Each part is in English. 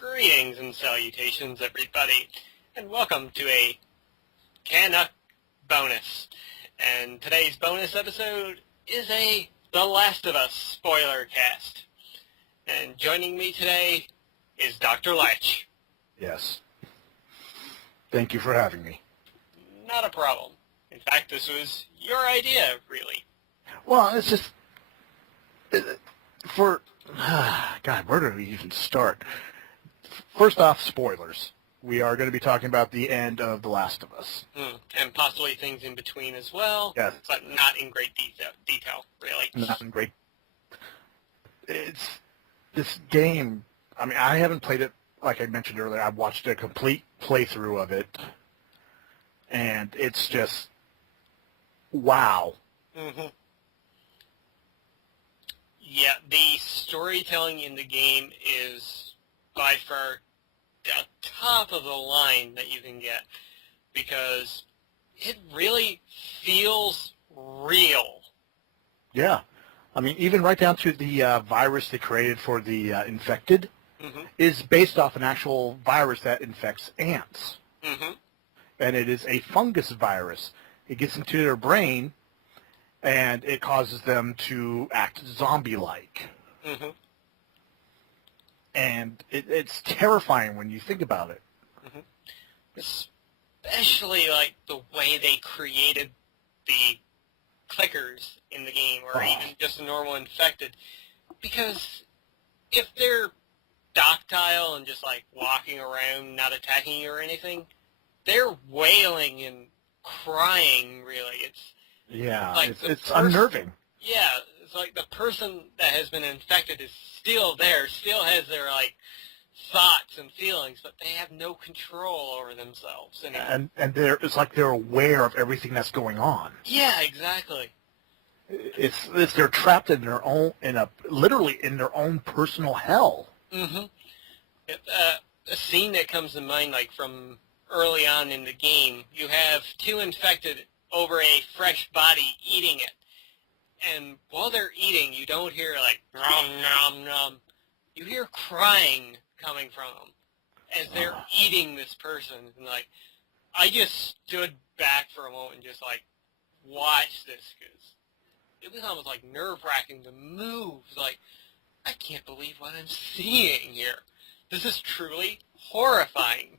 Greetings and salutations, everybody, and welcome to a CanUK bonus. And today's bonus episode is a The Last of Us SpoilerCast. And joining me today is Dr. Lech. Yes. Thank you for having me. Not a problem. In fact, this was your idea, really. Well, it's just... God, where do we even start? First off, spoilers. We are going to be talking about the end of The Last of Us. And possibly things in between as well. Yes. But not in great detail, really. Not in great... It's... This game... I mean, I haven't played it, like I mentioned earlier. I've watched a complete playthrough of it. And it's just... Wow. Mm-hmm. Yeah, the storytelling in the game is by far the top of the line that you can get because it really feels real. Yeah. I mean, even right down to the virus they created for the infected is based off an actual virus that infects ants. Mm-hmm. And it is a fungus virus. It gets into their brain, and it causes them to act zombie-like. Mm-hmm. And it's terrifying when you think about it. Mm-hmm. Especially, like, the way they created the clickers in the game, or even just a normal infected. Because if they're docile and just, like, walking around, not attacking you or anything, they're wailing and crying, really. Yeah, like it's unnerving. Yeah, it's like the person that has been infected is still there, still has their, like, thoughts and feelings, but they have no control over themselves anymore. And it's like they're aware of everything that's going on. Yeah, exactly. It's they're trapped in their own, literally in their own personal hell. Mm-hmm. A scene that comes to mind, like, from early on in the game, you have two infected over a fresh body eating it. And while they're eating, you don't hear, like, nom, nom, nom. You hear crying coming from them as they're eating this person. And, like, I just stood back for a moment and just, like, watched this, because it was almost, like, nerve-wracking to move. Like, I can't believe what I'm seeing here. This is truly horrifying.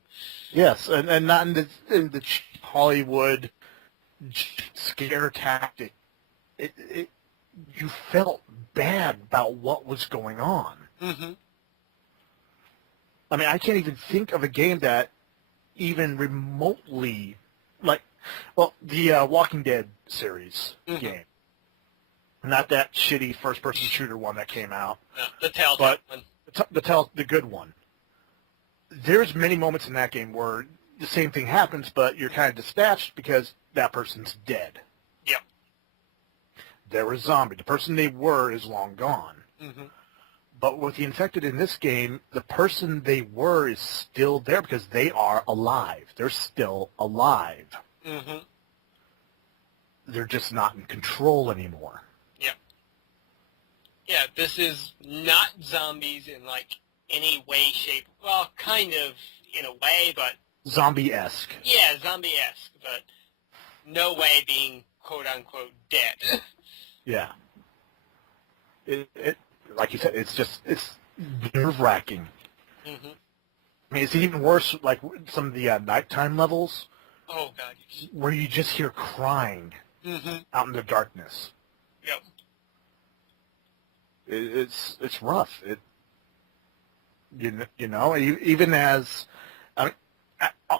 Yes, and not in the Hollywood scare tactic. You felt bad about what was going on. Mm-hmm. I mean, I can't even think of a game that even remotely, the Walking Dead series game. Not that shitty first-person shooter one that came out. No, the Telltale one. The good one. There's many moments in that game where the same thing happens, but you're kind of dispatched because that person's dead. Yep. They're a zombie. The person they were is long gone. Mm-hmm. But with the infected in this game, the person they were is still there because they are alive. They're still alive. Mm-hmm. They're just not in control anymore. Yep. Yeah, this is not zombies in, like, any way, shape, well, kind of in a way, but... Zombie-esque. Yeah, zombie-esque, but no way being quote-unquote dead. Yeah. It like you said, it's nerve-wracking. Mm-hmm. I mean, it's even worse, like some of the nighttime levels. Oh, God. Where you just hear crying out in the darkness. Yep. It's rough. You know, even as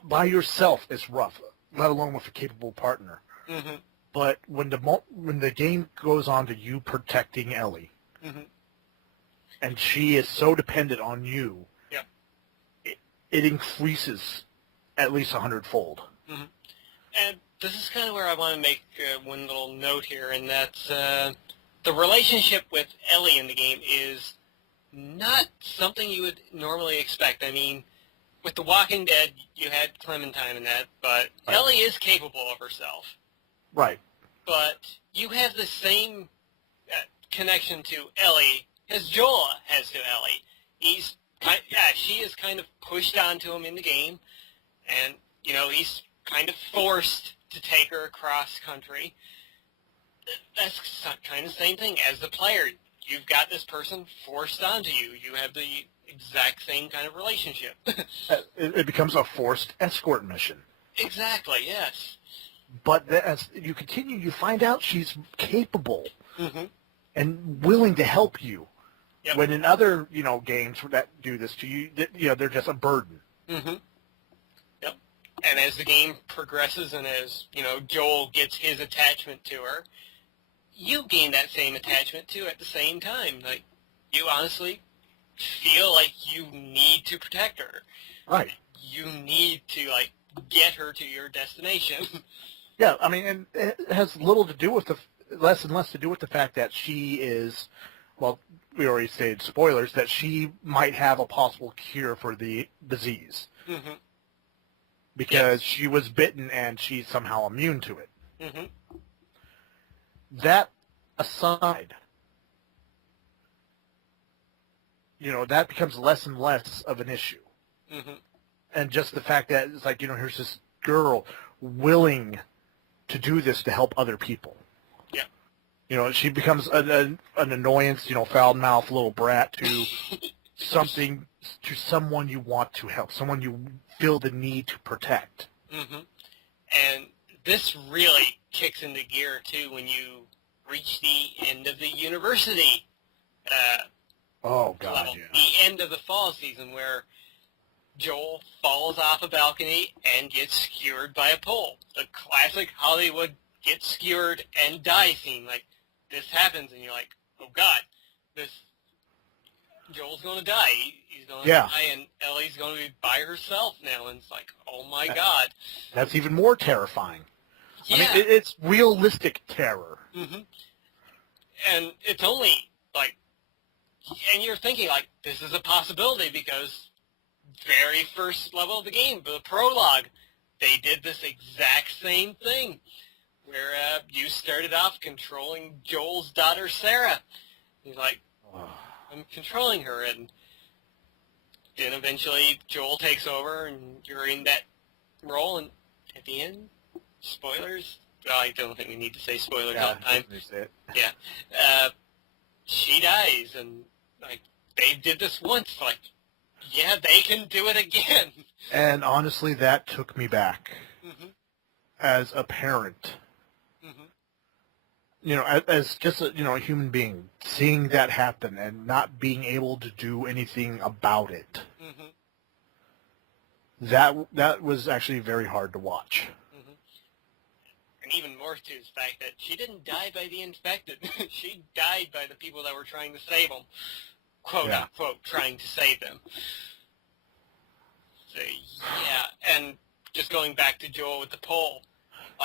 by yourself, it's rough. Let alone with a capable partner. Mm-hmm. But when the game goes on to you protecting Ellie, and she is so dependent on you, yep. it increases at least 100-fold. Mm-hmm. And this is kind of where I want to make one little note here, and that's the relationship with Ellie in the game is not something you would normally expect. I mean, with The Walking Dead, you had Clementine in that, but right. Ellie is capable of herself. Right. But you have the same connection to Ellie as Joel has to Ellie. She's she is kind of pushed onto him in the game, and, you know, he's kind of forced to take her across country. That's kind of the same thing as the player. You've got this person forced onto you. You have the exact same kind of relationship. It becomes a forced escort mission. Exactly, yes. But as you continue, you find out she's capable Mm-hmm. and willing to help you. Yep. When in other, games that do this to you, they're just a burden. Mm-hmm. Yep. And as the game progresses and as, Joel gets his attachment to her, you gain that same attachment too at the same time. Like, you honestly feel like you need to protect her. Right. You need to, get her to your destination. Yeah, I mean, and it has little to do with less and less to do with the fact that she is, well, we already stated spoilers, that she might have a possible cure for the disease. Mm-hmm. Because she was bitten and she's somehow immune to it. Mm-hmm. That aside, that becomes less and less of an issue. Mm-hmm. And just the fact that it's like, here's this girl willing to do this to help other people. Yeah. She becomes an annoyance, foul-mouthed little brat to someone you want to help, someone you feel the need to protect. Mm-hmm. And this really kicks into gear, too, when you reach the end of the university Oh, God, level. yeah. The end of the fall season, where Joel falls off a balcony and gets skewered by a pole. The classic Hollywood get skewered and die scene. Like, this happens, and you're like, oh, God, Joel's going to die. He's going to die, and Ellie's going to be by herself now. And it's like, oh, my God. That's even more terrifying. Yeah. I mean, it's realistic terror. Mm-hmm. And it's only, and you're thinking, this is a possibility because very first level of the game, the prologue, they did this exact same thing where you started off controlling Joel's daughter, Sarah. He's like, I'm controlling her, and then eventually Joel takes over, and you're in that role, and at the end, spoilers? Well, I don't think we need to say spoilers all the time. Yeah. She dies, and, they did this once, yeah, they can do it again. And honestly, that took me back. Mm-hmm. As a parent. Mm-hmm. As just a human being, seeing that happen and not being able to do anything about it. Mm-hmm. That was actually very hard to watch. Mm-hmm. And even more to the fact that she didn't die by the infected. She died by the people that were trying to save them. Quote, unquote, trying to save them. So, yeah, and just going back to Joel with the pole,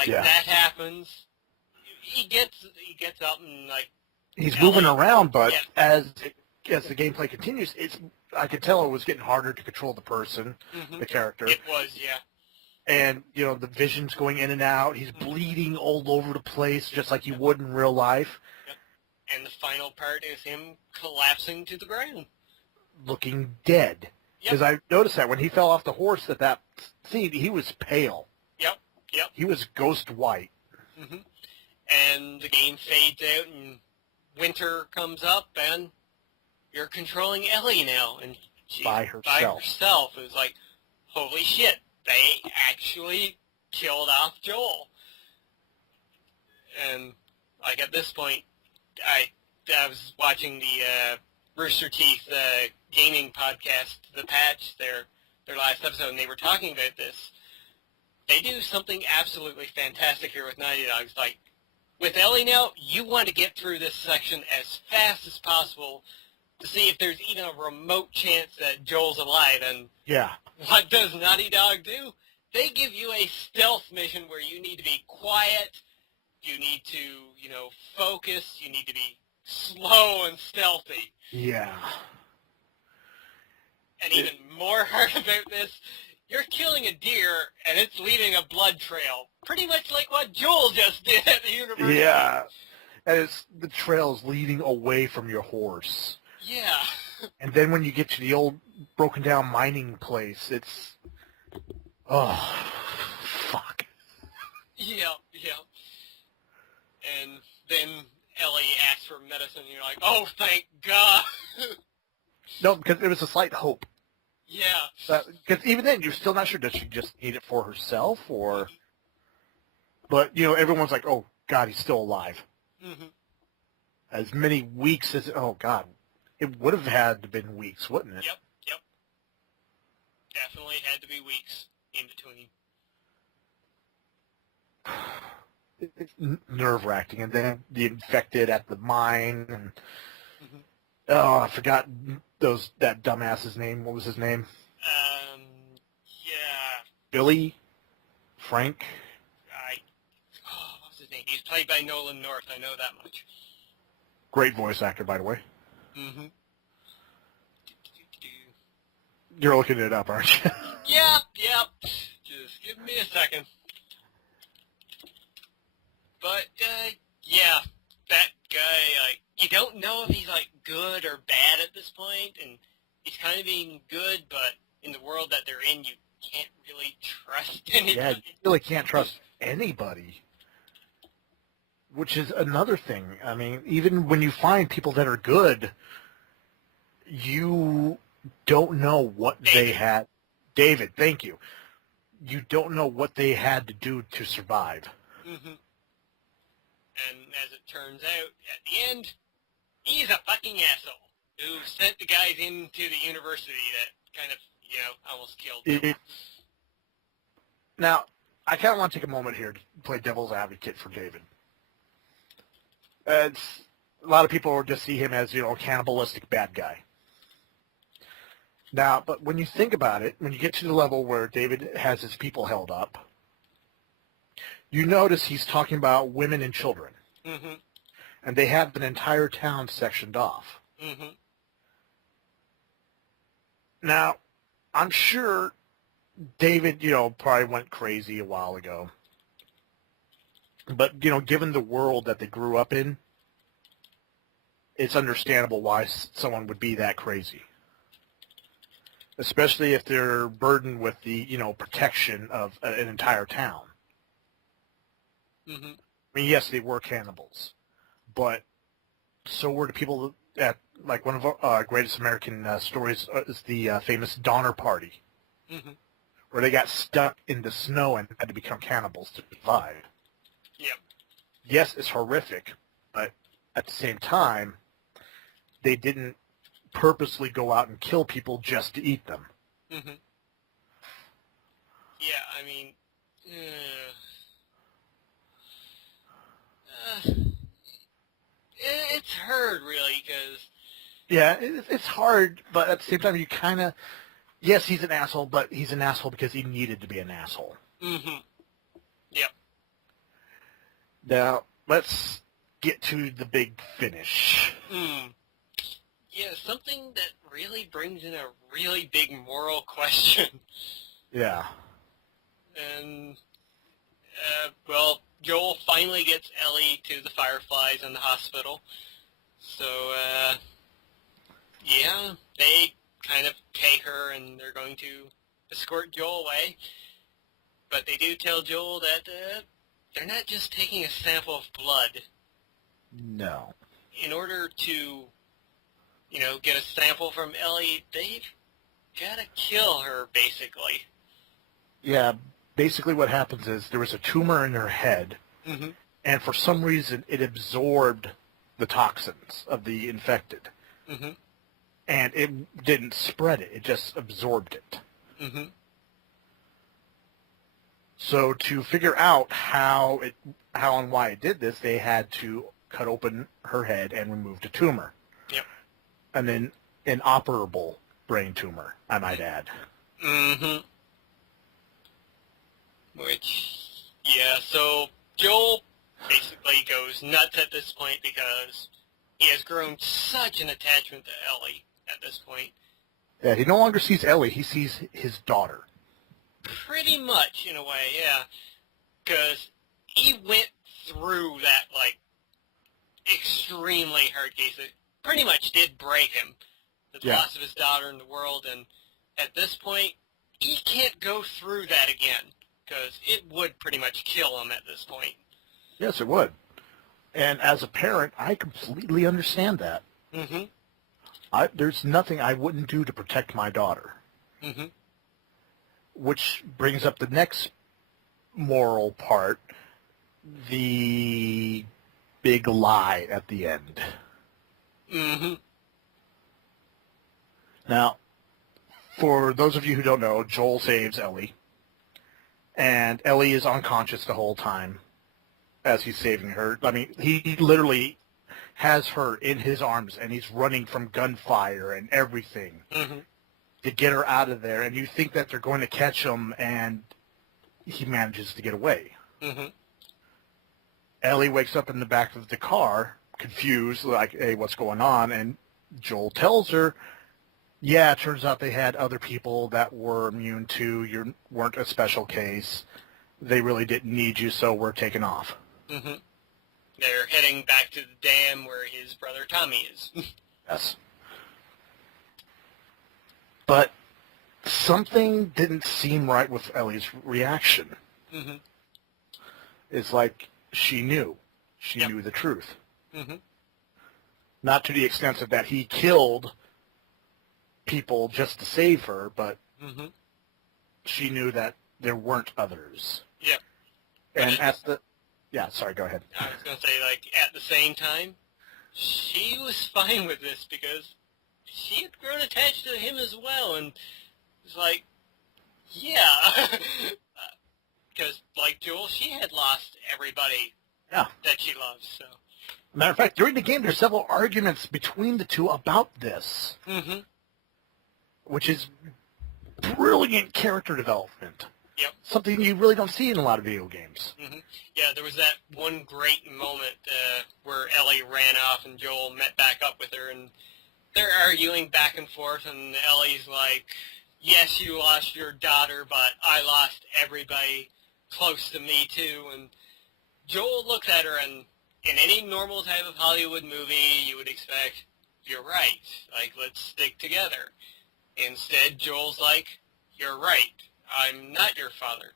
that happens. He gets up and, he's moving around, but as the gameplay continues, I could tell it was getting harder to control the person, the character. It was, yeah. And, the vision's going in and out. He's bleeding all over the place, just like you would in real life. And the final part is him collapsing to the ground. Looking dead. Because I noticed that when he fell off the horse at that scene, he was pale. Yep. He was ghost white. Mm-hmm. And the game fades out, and winter comes up, and you're controlling Ellie now. And she's by herself. It was like, holy shit, they actually killed off Joel. And, at this point, I was watching the Rooster Teeth gaming podcast, The Patch, their last episode, and they were talking about this. They do something absolutely fantastic here with Naughty Dog. With Ellie now, you want to get through this section as fast as possible to see if there's even a remote chance that Joel's alive. And what does Naughty Dog do? They give you a stealth mission where you need to be quiet. You need to, focus. You need to be slow and stealthy. Yeah. And even more hard about this, you're killing a deer, and it's leaving a blood trail. Pretty much like what Joel just did at the university. Yeah. And the trail's leading away from your horse. Yeah. And then when you get to the old broken down mining place, it's... Oh, fuck. Yep, yep. And then Ellie asks for medicine, and you're like, oh, thank God. No, because there was a slight hope. Yeah. Because even then, you're still not sure, does she just need it for herself, or... But, you know, everyone's like, oh, God, he's still alive. Mm-hmm. As many weeks as... Oh, God. It would have had to been weeks, wouldn't it? Yep, yep. Definitely had to be weeks in between. It's nerve-wracking. And then the infected at the mine, and... Mm-hmm. Oh, I forgot that dumbass's name. What was his name? Yeah. Billy? Frank? What's his name? He's played by Nolan North, I know that much. Great voice actor, by the way. Mm-hmm. You're looking it up, aren't you? Yep. Just give me a second. But, yeah, that guy, like, you don't know if he's, like, good or bad at this point, and he's kind of being good, but in the world that they're in, you can't really trust anybody. Yeah, you really can't trust anybody. Which is another thing. I mean, even when you find people that are good, you don't know what they had. David, thank you. You don't know what they had to do to survive. Mm-hmm. And as it turns out, at the end, he's a fucking asshole who sent the guys into the university that kind of, you know, almost killed them. Now, I kind of want to take a moment here to play devil's advocate for David. A lot of people just see him as, you know, a cannibalistic bad guy. Now, but when you think about it, when you get to the level where David has his people held up, you notice he's talking about women and children. Mm-hmm. And they have an entire town sectioned off. Mm-hmm. Now, I'm sure David, you know, probably went crazy a while ago. But, you know, given the world that they grew up in, it's understandable why someone would be that crazy. Especially if they're burdened with the, you know, protection of an entire town. Mm-hmm. I mean, yes, they were cannibals, but so were the people at, like, one of our greatest American stories is the famous Donner Party, Mm-hmm. where they got stuck in the snow and had to become cannibals to survive. Yep. Yes, it's horrific, but at the same time, they didn't purposely go out and kill people just to eat them. Mm-hmm. Yeah, I mean, it's hard, really, because... Yeah, it's hard, but at the same time, you kind of... Yes, he's an asshole, but he's an asshole because he needed to be an asshole. Mm-hmm. Yep. Now, let's get to the big finish. Yeah, something that really brings in a really big moral question. Yeah. And, well, Joel finally gets Ellie to the Fireflies in the hospital. So, yeah, they kind of take her and they're going to escort Joel away. But they do tell Joel that they're not just taking a sample of blood. No. In order to, you know, get a sample from Ellie, they've got to kill her, basically. Yeah, basically what happens is there was a tumor in her head, Mm-hmm. and for some reason it absorbed the toxins of the infected. Mm-hmm. And it didn't spread it, it just absorbed it. Mm-hmm. So to figure out how and why it did this, they had to cut open her head and remove the tumor. Yep. And then an operable brain tumor, I might add. Mm-hmm. Which, yeah, so Joel basically goes nuts at this point because he has grown such an attachment to Ellie at this point. Yeah, he no longer sees Ellie, he sees his daughter. Pretty much, in a way, yeah. Because he went through that, like, extremely hard case. It pretty much did break him. the loss of his daughter in the world, and at this point, he can't go through that again, because it would pretty much kill him at this point. Yes, it would. And as a parent, I completely understand that. Mm-hmm. There's nothing I wouldn't do to protect my daughter. Mm-hmm. Which brings up the next moral part, the big lie at the end. Mm-hmm. Now, for those of you who don't know, Joel saves Ellie. And Ellie is unconscious the whole time as he's saving her. I mean, he literally has her in his arms, and he's running from gunfire and everything to get her out of there. And you think that they're going to catch him, and he manages to get away. Mm-hmm. Ellie wakes up in the back of the car, confused, like, hey, what's going on? And Joel tells her, yeah, it turns out they had other people that were immune too. You weren't a special case. They really didn't need you, so we're taking off. Mm-hmm. They're heading back to the dam where his brother Tommy is. Yes. But something didn't seem right with Ellie's reaction. Mm-hmm. It's like she knew. She knew the truth. Mm-hmm. Not to the extent of that he killed people just to save her, but she knew that there weren't others. Yep. And at the... Yeah, sorry, go ahead. I was going to say, like, at the same time, she was fine with this because she had grown attached to him as well, and it's like, yeah. Because, like Joel, she had lost everybody that she loves, so... Matter of fact, during the game, there's several arguments between the two about this. Mm-hmm. Which is brilliant character development. Yep. Something you really don't see in a lot of video games. Mm-hmm. Yeah, there was that one great moment where Ellie ran off and Joel met back up with her, and they're arguing back and forth, and Ellie's like, yes, you lost your daughter, but I lost everybody close to me too, and Joel looks at her, and in any normal type of Hollywood movie, you would expect, you're right, like, let's stick together. Instead, Joel's like, you're right, I'm not your father.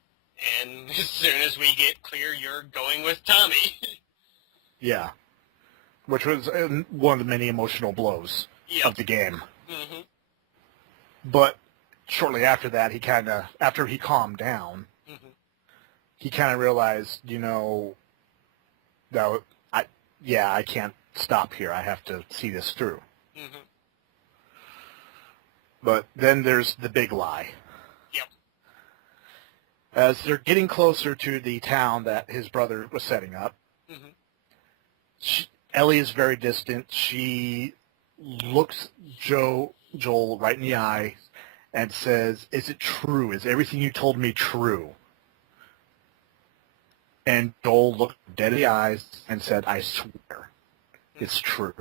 And as soon as we get clear, you're going with Tommy. Yeah. Which was one of the many emotional blows of the game. Mm-hmm. But shortly after that, after he calmed down, he kind of realized, that I can't stop here. I have to see this through. Mm-hmm. But then there's the big lie. Yep. As they're getting closer to the town that his brother was setting up, Ellie is very distant. She looks Joel right in the eye and says, is it true? Is everything you told me true? And Joel looked dead in the eyes and said, I swear, it's true.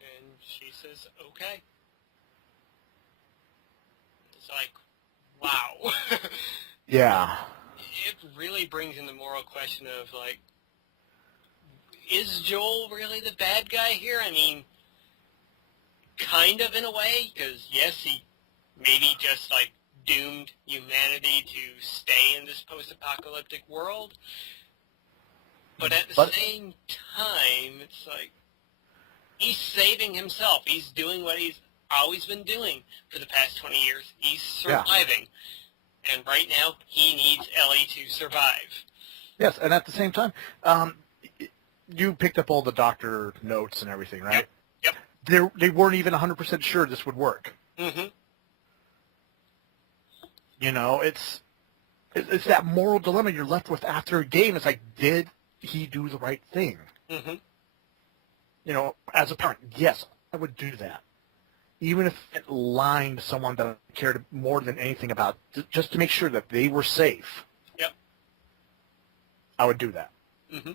And she says, okay. It's like, wow. Yeah. It really brings in the moral question of, like, is Joel really the bad guy here? I mean, kind of in a way, because, yes, he maybe just, like, doomed humanity to stay in this post-apocalyptic world. But at the same time, it's like, he's saving himself. He's doing what he's always been doing for the past 20 years. He's surviving. Yeah. And right now, he needs Ellie to survive. Yes, and at the same time, you picked up all the doctor notes and everything, right? Yep. They weren't even 100% sure this would work. Mm-hmm. It's that moral dilemma you're left with after a game. It's like, did he do the right thing? Mm-hmm. As a parent, yes, I would do that. Even if it lined someone that I cared more than anything about, just to make sure that they were safe. Yep. I would do that. Mm-hmm.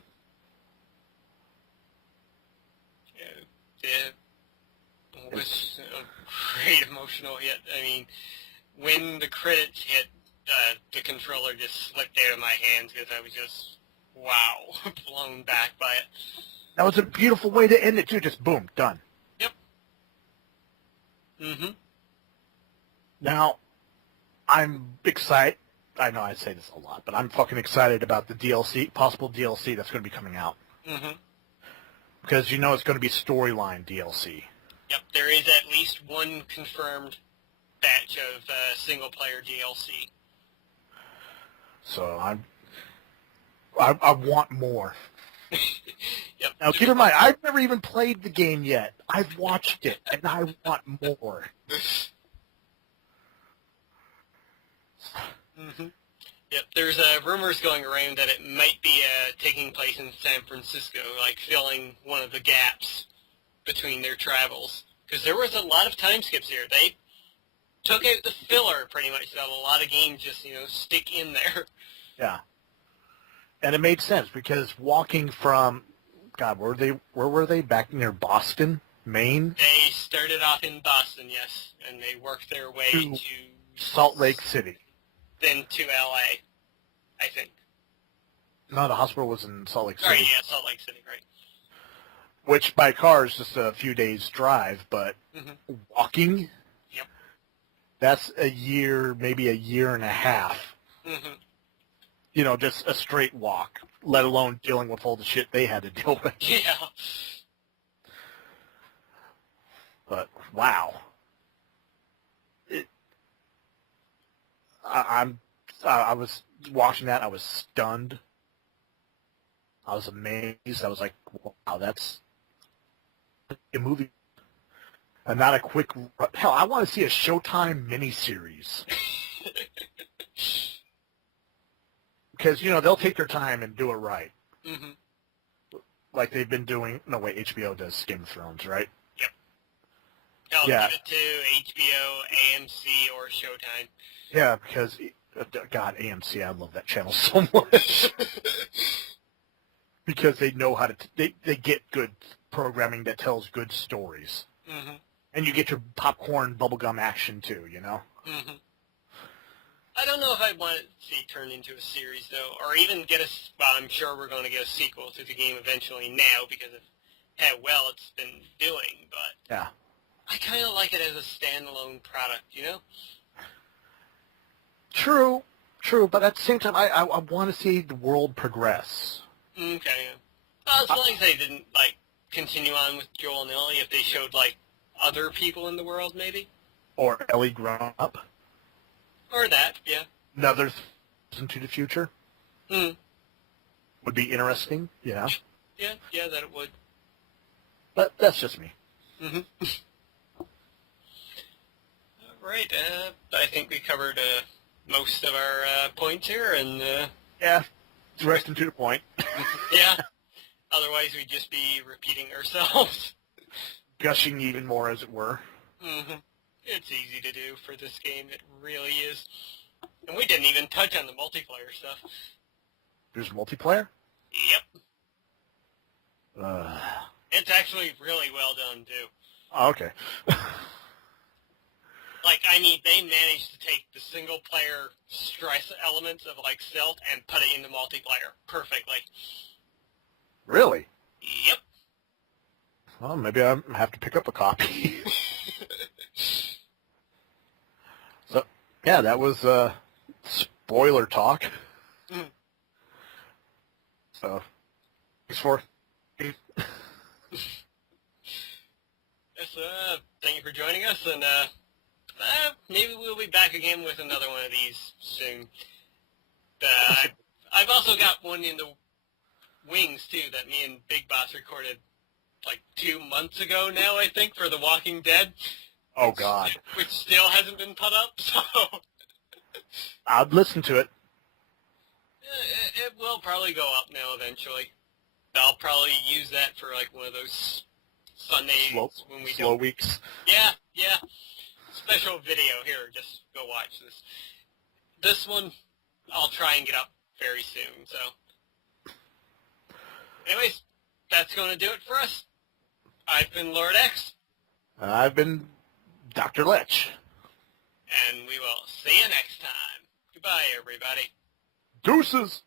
It was a great emotional hit. I mean, when the credits hit, the controller just slipped out of my hands because I was just, wow, blown back by it. That was a beautiful way to end it, too. Just boom, done. Yep. Mm-hmm. Now, I'm excited. I know I say this a lot, but I'm fucking excited about the DLC, possible DLC that's going to be coming out. Mm-hmm. Because you know it's going to be storyline DLC. Yep, there is at least one confirmed batch of single-player DLC. So I want more. Yep. Now, keep in mind, I've never even played the game yet. I've watched it, and I want more. Mm-hmm. Yep, there's rumors going around that it might be taking place in San Francisco, like filling one of the gaps between their travels. Because there was a lot of time skips here. They took out the filler, pretty much, that a lot of games just, stick in there. Yeah. And it made sense, because walking from, God, where were they? Back near Boston, Maine? They started off in Boston, yes, and they worked their way to Salt Lake City. Then to L.A., I think. No, the hospital was in Salt Lake City. Right, yeah, Salt Lake City, right. Which, by car, is just a few days' drive, but walking, yep, that's a year, maybe a year and a half. Mm-hmm. Just a straight walk, let alone dealing with all the shit they had to deal with. Yeah. But, wow. I was watching that, I was stunned. I was amazed. I was like, wow, that's a movie. And not a quick... Hell, I want to see a Showtime miniseries. Because, they'll take their time and do it right. Mm-hmm. Like they've been doing... No, wait, HBO does Game of Thrones, right? Yep. I'll give it to HBO, AMC, or Showtime. Yeah, because... God, AMC, I love that channel so much. Because they know how to... They get good programming that tells good stories. Mm-hmm. And you get your popcorn bubblegum action, too, Mm-hmm. I don't know if I want to see it turned into a series, though, or even get well, I'm sure we're going to get a sequel to the game eventually now because of how well it's been doing, but yeah, I kind of like it as a standalone product, True, but at the same time, I want to see the world progress. Okay. Well, as long as they didn't, continue on with Joel and Ellie, if they showed, other people in the world, maybe? Or Ellie grown up. Or that, yeah. Another into the future. Mm. Would be interesting, Yeah, that it would. But that's just me. Mm-hmm. All right, I think we covered most of our points here, and... yeah, direct to the point. Yeah. Otherwise, we'd just be repeating ourselves. Gushing even more, as it were. Mm-hmm. It's easy to do for this game. It really is. And we didn't even touch on the multiplayer stuff. There's multiplayer? Yep. It's actually really well done, too. Oh, okay. They managed to take the single-player stress elements of, stealth and put it into multiplayer perfectly. Really? Yep. Well, maybe I have to pick up a copy. So, yeah, that was spoiler talk. Mm. So, thanks for... Yes, thank you for joining us, and maybe we'll be back again with another one of these soon. I've also got one in the wings, too, that me and Big Boss recorded 2 months ago now, I think, for The Walking Dead. Oh, God. Which still hasn't been put up, so... I'd listen to it. It will probably go up now eventually. I'll probably use that for, one of those Sundays when we slow weeks. Yeah. Special video here. Just go watch this. This one, I'll try and get up very soon, so... Anyways, that's going to do it for us. I've been Lord X. I've been Dr. Lech. And we will see you next time. Goodbye, everybody. Deuces!